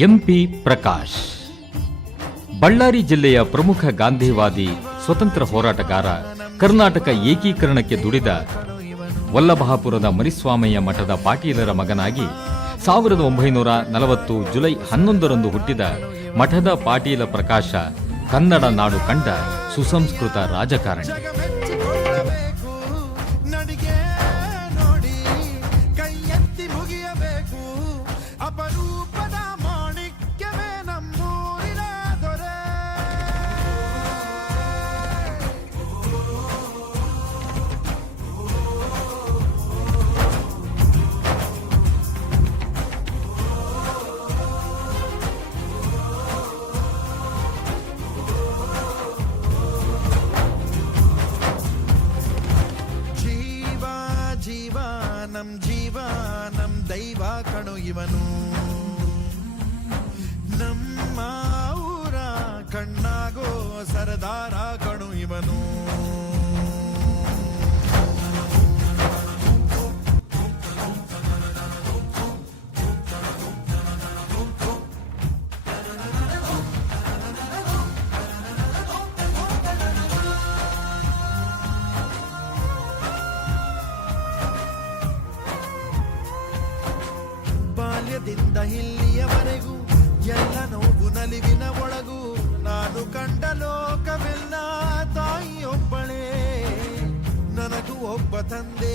MP Prakash Ballari ಜಿಲ್ಲೆಯ ಪ್ರಮುಖ ಗಾಂಧಿವಾದಿ ಸ್ವತಂತ್ರ ಹೋರಾಟಗಾರ, ಕರ್ನಾಟಕ ಏಕೀಕರಣಕ್ಕೆ ದುಡಿದ ವಲ್ಲಭಾಪುರದ ಮರಿಸ್ವಾಮಯ್ಯ ಮಠದ ಪಾಟೀಲರ ಮಗನಾಗಿ 1940 ಜುಲೈ 11ರಂದು ಹುಟ್ಟಿದ ಮಠದ ಪಾಟೀಲ ಪ್ರಕಾಶ ಕನ್ನಡ ನಾಡು ಕಂಡ ಸುಸಂಸ್ಕೃತ ರಾಜಕಾರಣಿ. ಜೀವನಂ ದೈವ ಕಣು ಇವನು, ನಮ್ಮ ಊರ ಕಣ್ಣಾಗೋ ಸರದಾರ ಕಣು ಇವನು. ಬಾಲ್ಯದಿಂದ ಇಲ್ಲಿಯವರೆಗೂ ಎಲ್ಲ ನೋವು ನಲಿವಿನ ಒಳಗೂ ನಾನು ಕಂಡ ಲೋಕವೆಲ್ಲ ತಾಯಿಯೊಬ್ಬಳೇ, ನನಗೂ ಒಬ್ಬ ತಂದೆ.